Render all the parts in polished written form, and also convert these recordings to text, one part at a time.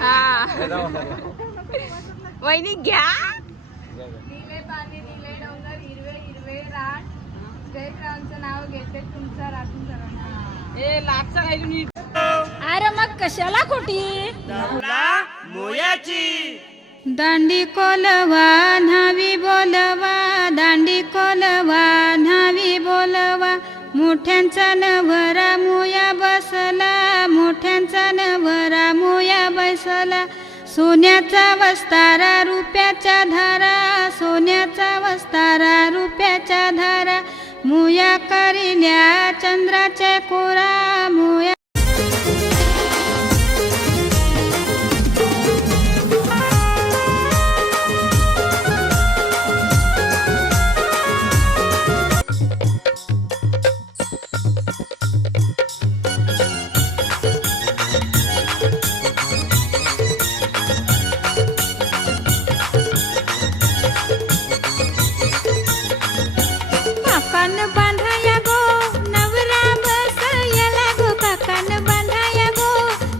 हा वहिनी घ्या. निळे पाणी निळे डोंगर हिरवे हिरवे रान जयरामचं नाव घेते तुमचा राखून करा. ए लागचा काय तुम्ही. अरे मग कशाला खोटी मोयाची दांडी कोलवा न्हावी बोलवा दांडी कोलवा न्हावी बोलवा मोठ्यांचा नवरा मोया बसला मोठ्यांचा नवरा मोया बसला सोन्याचा वस्तारा रुपयाच्या धारा सोन्याचा वस्तारा रुपयाच्या धारा मोया करिल्या चंद्राचे कोरा मोया. काकान बांधाया गो नवरा बस याला गो काकान बांधाया गो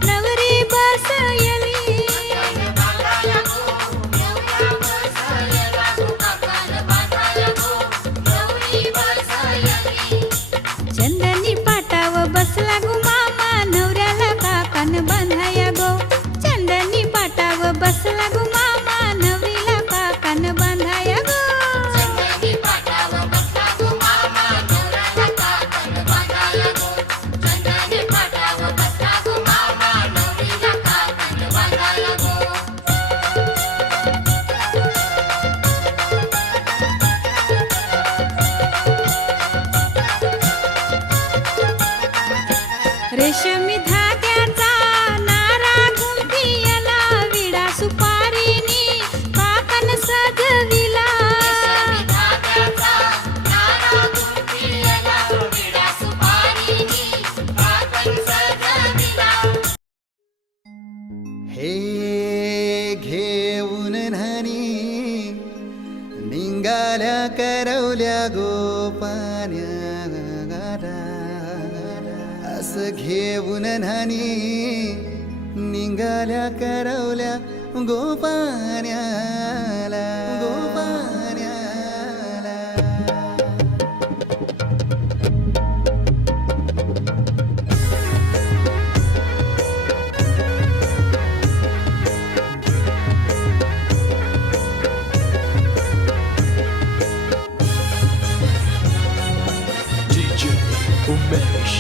नवरी बस येली चंदनी पाटाव बसला गो मामा नवऱ्याला काकान बांधाया गो चंदनी पाटाव बसला गो मामा नवरीला काकान बांधाया गो. रेशमी धाग्याचा नारा गुंफियाला विडा सुपारीनी काकन सजविला हे घेऊन न्हाणी निघाल्या करवल्या गोपान्या असं घेऊन न्हाणी निघाल्या करवल्या गोपान्याला गोपान्याला. DJ Umesh.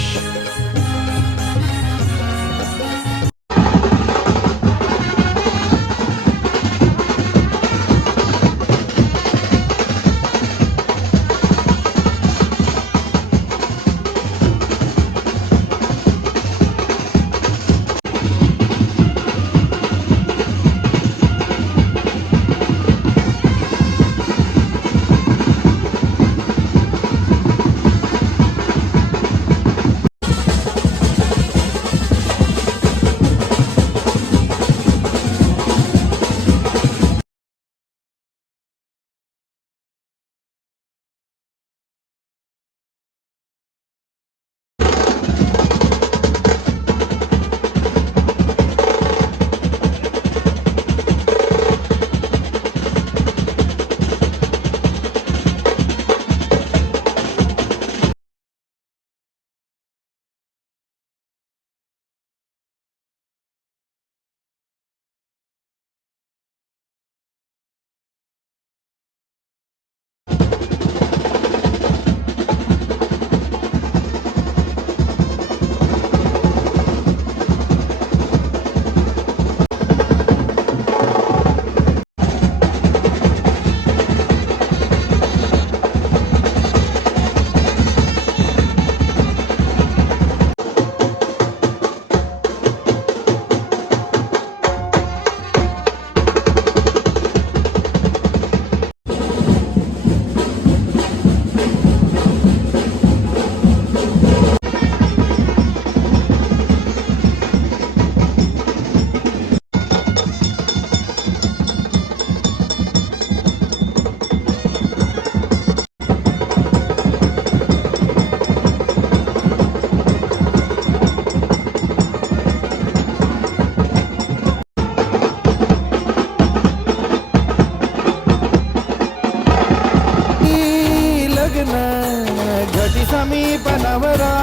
मी बनवरा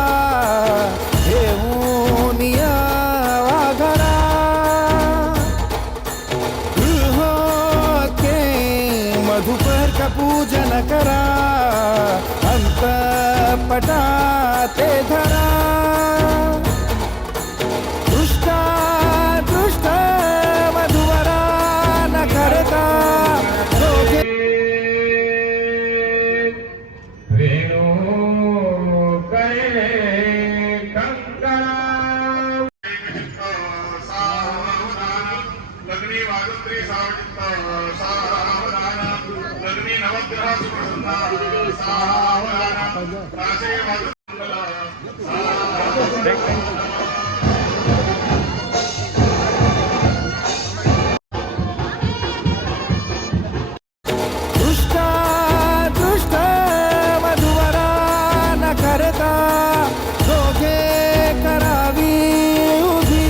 घेऊन या वाघरा के मधुपर का पूजन करा अंतपटा ते धरा दृष्टा दृष्ट मधुवरा न करता दोघे लग्नी वाजंत्री सावचित्त सावधान लग्नी नवग्रह सुप्रसन्ना सावधान रासे वाजंत्रिला दृष्टा दृष्ट मधुवरा न करता दोघे करावी उभी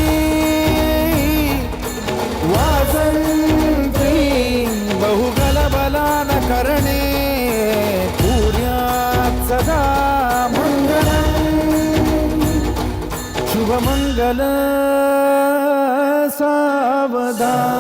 वाजंत्री बहुगलबला न करणे पुण्यात सदा मंगलम शुभमंगल सावधान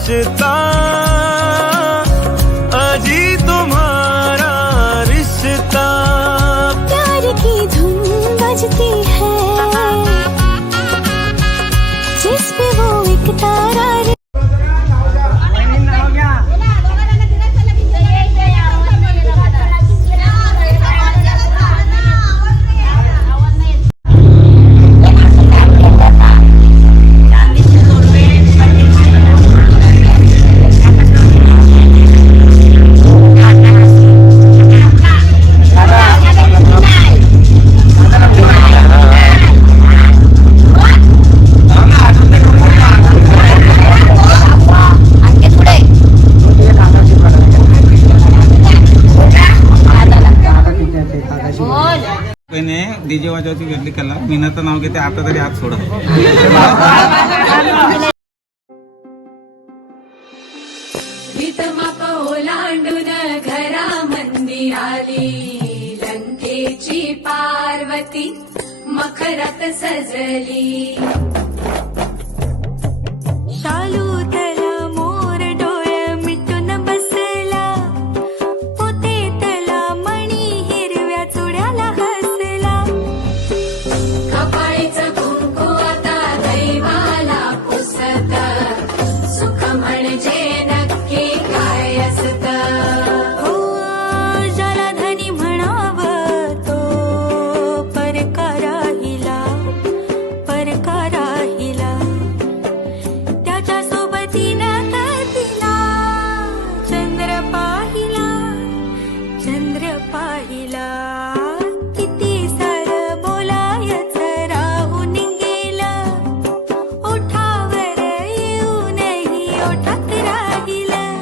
रिश्ता अजी तुम्हारा रिश्ता प्यार की धुन बजती है जिस पे वो एक तारा डीजे वाजवती गर्दी कला मीनाचं नाव घेते आता तरी हात सोडा भीतमाप ओलांडून घरा मंदिराली लंकेची पार्वती मखरात सजली शालू तला मोर डोळ मिटून बसला होते तला मणी हिरव्या चुड्याला हसला कपाळीचं कुंकू आता दैवाला पुसत सुख म्हणजे नक्की काय असत हो ज्याला धनी म्हणावं तो परका राहिला त्याच्या सोबतीनं तिला चंद्र पाहिला किती सार बोलायचं राहून गेलं ओठावर येऊनही ओठात राहिलं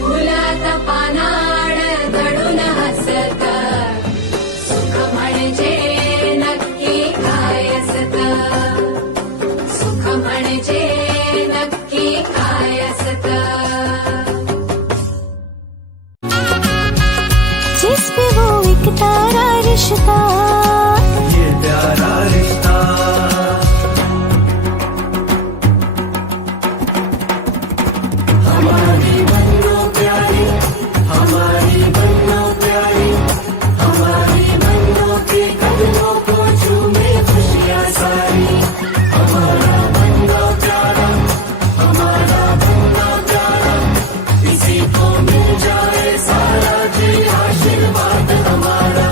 फुलात पानाड दडून हसत सुख म्हणजे नक्की काय असत सुख म्हणजे नक्की काय असत जिस पे वो एक तारा रिश्ता ये प्यारा रिश्ता हमारी बनो प्यारी हमारी बनो प्यारी हमारी बनो के कदमों को झूमे खुशियाँ सारी हमारा बनो प्यारा हमारा बनो प्यारा इसी को मिल जाए सारा जी आशीर्वाद हमारा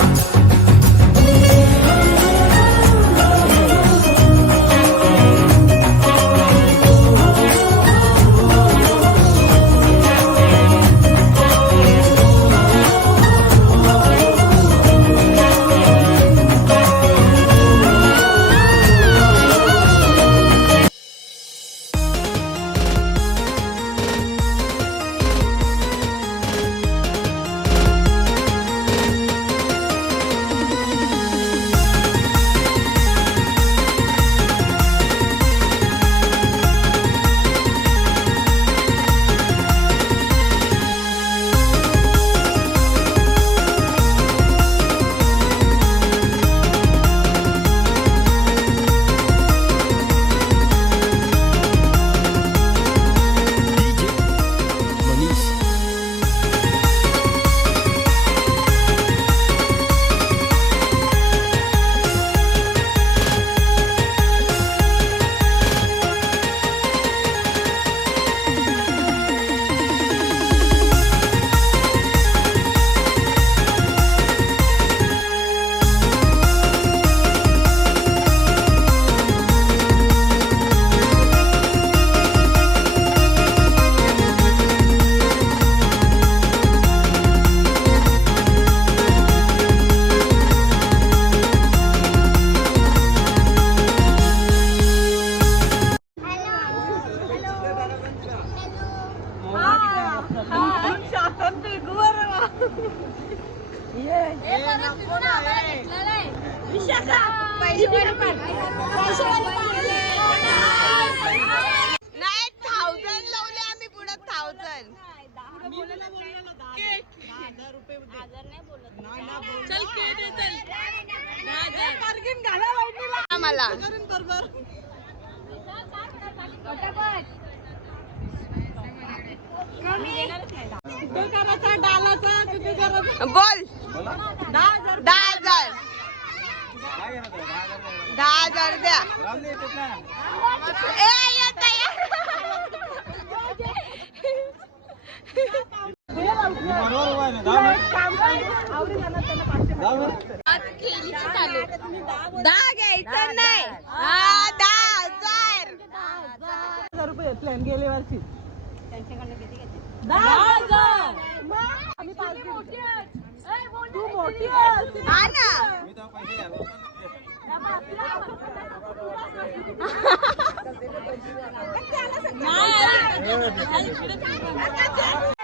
मला बोल. बोला 10,000. काय घेणार 10,000 10,000 द्या. रावले येतात ना ए येत बरोबर उभा आहे ना 10 घ्यायचं नाही. 10,000. 10,000 रुपये प्लॅन गेले वर्षी 10,000. तू मोठी आहेस. हा ना. मी तर पैसे घ्यायला नाही.